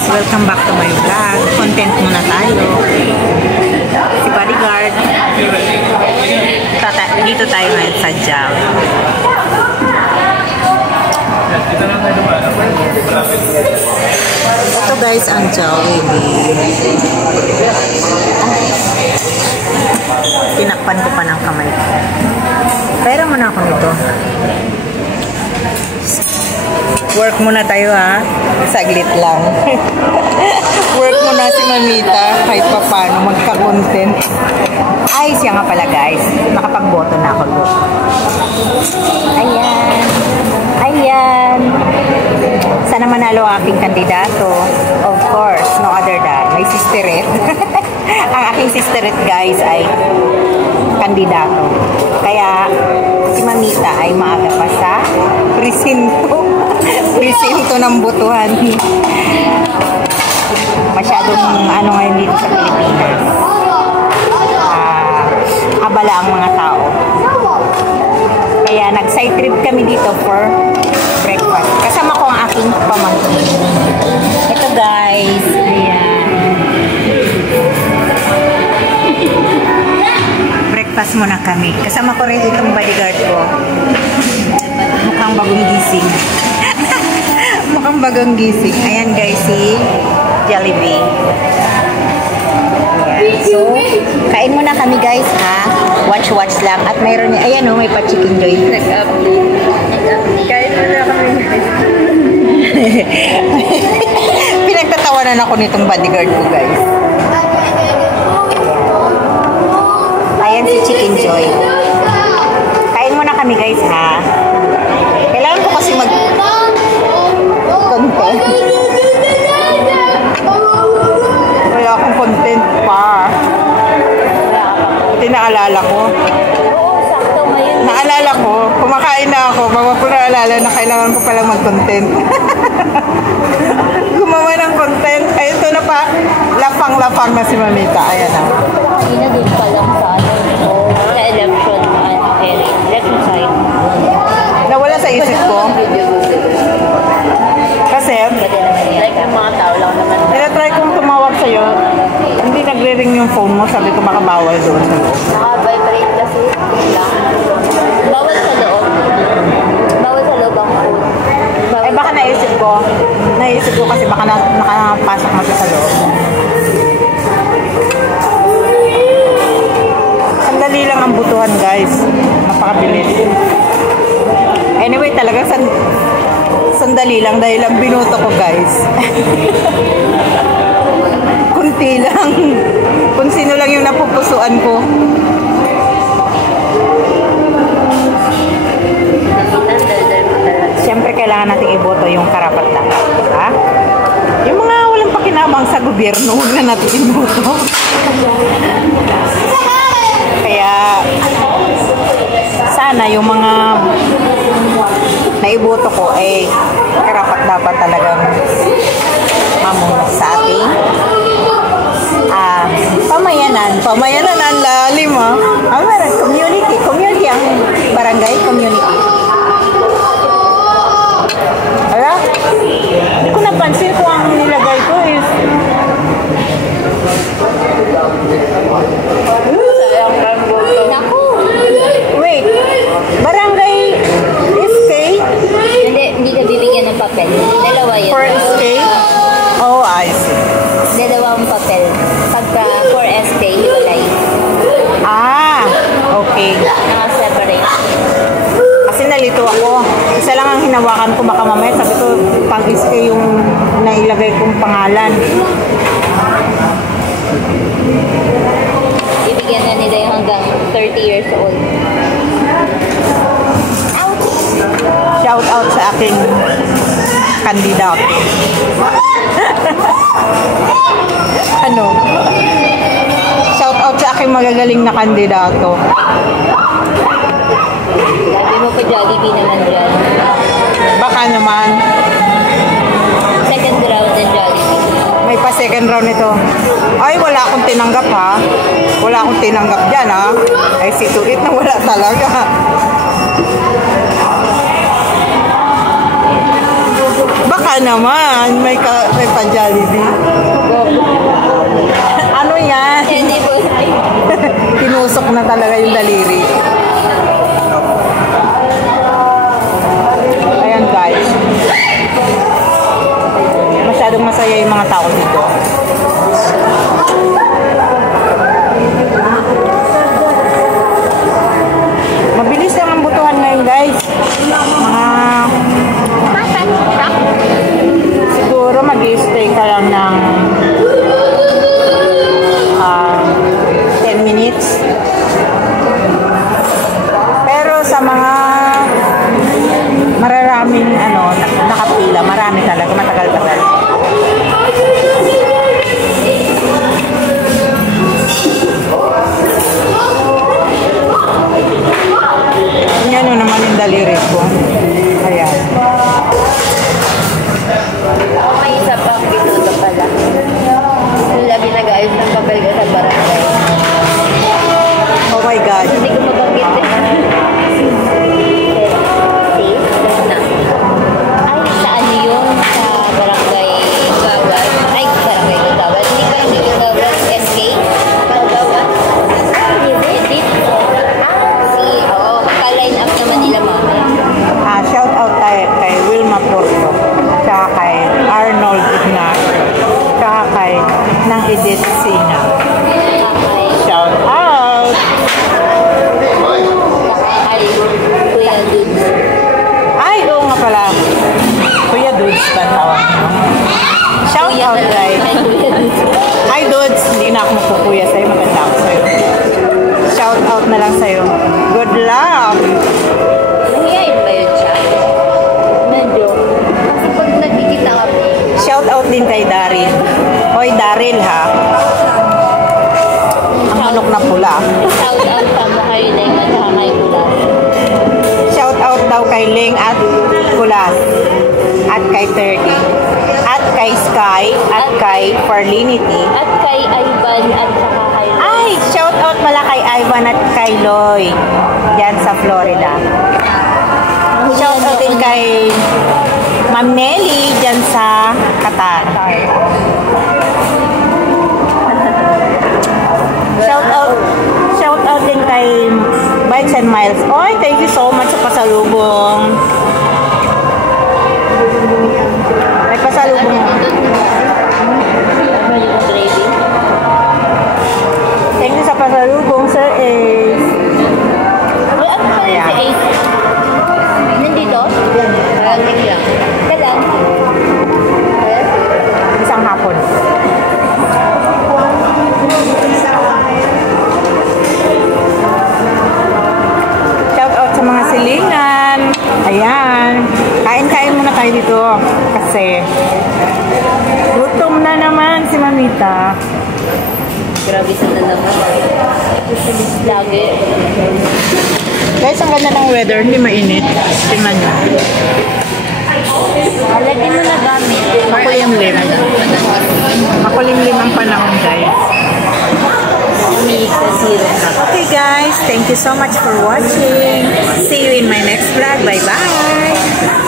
guys! Welcome back to my vlog. Content muna tayo. Si Bodyguard. Dito tayo ngayon sa Jam. Ito guys ang Jollibee. Tinakpan ko pa ng kamay ko. Pero muna ako nito. Work muna tayo ha. Saglit lang. Work muna si Mamita. Kahit pa paano magka-content. Ay, siya nga pala guys. Nakapag-boto na ako. Ayan. Ayan. Sana manalo aking kandidato. Of course, no other than my sisterette. Ang aking sisterette guys ay kandidato. Kaya si Mamita ay maaga pa sa presinto. Presinto ng botohan. Masyadong ano ngayon dito sa Pilipinas. Abala ang mga tao. Kaya nag-side trip kami dito for breakfast. Kasama ko ang aking pamangkin. Ito guys. Ayan. Breakfast muna kami. Kasama ko rin itong bodyguard ko. Mukhang bagong gising. Mukhang bagong gising. Ayan guys, si Jollibee. Ayan. So, kain muna kami guys ha. Watch lang. At mayroon niya, ayan o, may pa-chicken joy. Nag-update. Kain muna kami. Pinagtatawanan ako nitong bodyguard ko guys. Ayan si Chicken Joy. Kain muna kami guys ha. Kailangan ko kasi mag-content. Wala akong content pa. Hindi naalala ko. Naalala ko. Kumakain na ako. Bago ko naalala na kailangan ko palang mag-content. Gumawa ng content. Ay, ito na pa. Lapang-lapang na si Mamita. Ayan na. Hindi na din pa lang sa election site. Nawala sa isip ko. Kasi, like yung mga tao lang naman. tinatry kong tumawag sa'yo. Hindi nagre-ring yung phone mo. Sabi ko makabawal doon sa loob. Naka-vibrate kasi. Bawal sa loob. Bawal sa loob ang phone. Eh baka naisip ko kasi baka nakapasok mo sa loob. Sandali lang ang butuhan guys. Napakabilis. Anyway, talagang sandali lang dahil ang binoto ko guys. Kunti lang. Kung sino lang yung napupusuan ko. Siyempre kailangan natin iboto yung karapat-dapat, diba? Yung mga walang pakinabang sa gobyerno, huwag na natin iboto. Kaya sana yung mga naiboto ko ay karapat-dapat talagang mamuna sa ating pamayanan ang lalim community ang barangay community. Ala? Hindi ko napansin kung ang nilagay ko is Naku! wait, barangay SK? Hindi ka bibigyan ng papel. Dalawa yan. For SK? Oh, I see. Dalawang papel. Pagka for SK, hiwalay. Ah, okay. Naka-separate. Kasi nalito ako. Isa lang ang hinawakan ko, baka mamaya sabi ko pang SK yung nailagay kong pangalan. Ibigyan na nila yung hanggang 30 years old. Shout out sa aking kandidato. Ano? Shout out sa aking magagaling na kandidato. Sabi mo pa Jollibee naman dyan. Baka naman. Second round ng Jollibee. May pa second round ito. Ay, wala akong tinanggap ha. Wala akong tinanggap dyan ha. Ay, si Tuit na wala talaga. Baka naman, may pa-Jollibee. Ano yan? Hindi po. Tinusok na talaga yung daliri. Ayan guys. Masyadong masaya yung mga tao dito. Mabilis lang ang butuhan ngayon guys. Siguro mag-stay ka lang ng 10 minutes. Pero sa mga mararaming nakapila, marami talaga, matagal-tagal. Yan naman yung daliri ko. Ayan. May isa pang bituto pala. Yung lagi nag-ayos ng papel ka sa barangay. Oh my God. Hindi ko mabanggit eh. Na. Ay, sa ano yun? Sa barangay Gawad. Ay, barangay Gawad. Hindi barangay Gawad. SK? Gawad. Edit. Oo. Magka-line up naman nila mami. Shout out tayo kay Wilma Porto. Tsaka kay Arnold Ignacio. Tsaka kay nang Edith Sina. Shout out! Ay, Kuya Dudes. Ay, oo nga pala. Kuya Dudes ba tawag? Shout out guys. Ay, Kuya Dudes. Hi Dudes, hindi na ako magpupuya sa'yo. Maganda ako sa'yo. Shout out na lang sa'yo. Good luck! Mahihayin ba yun siya? Medyo. Kasi pag nagkikita kami, Shout out din kay Daryl. Hoy Daryl ha. Ang manok na pula. shout out pa mo kayo na yung at saka kay Kulas. Shout out daw kay Ling at Kulas. At kay 30. At kay Sky. At kay Farlinity. At kay Ivan at saka kay Ay! Shout out pala kay Ivan at kay Loy. Diyan sa Florida. Shout out din kay Ma'am Nelly diyan sa Qatar. Shout out din kay Bikes and Miles. Oy, thank you so much sa pasalubong. May pasalubong. yung gravy. Thank you sa pasalubong, Sir Ace. Ay, ano pa yun si Ace? Nandito? Parating lang. Kailan? Isang hapon. Shout out sa mga silingan. Ayan. Kain-kain muna tayo dito. Kasi gutom na naman si Mamita. Grabe sa naman. Lagi. Guys, ang ganda ng weather. Hindi mainit. Tingnan nyo. Alagyan mo na gamit. Makulimlim. Makulimlim ang panahon, guys. Umiik sa zero. Okay, guys. Thank you so much for watching. See you in my next vlog. Bye-bye.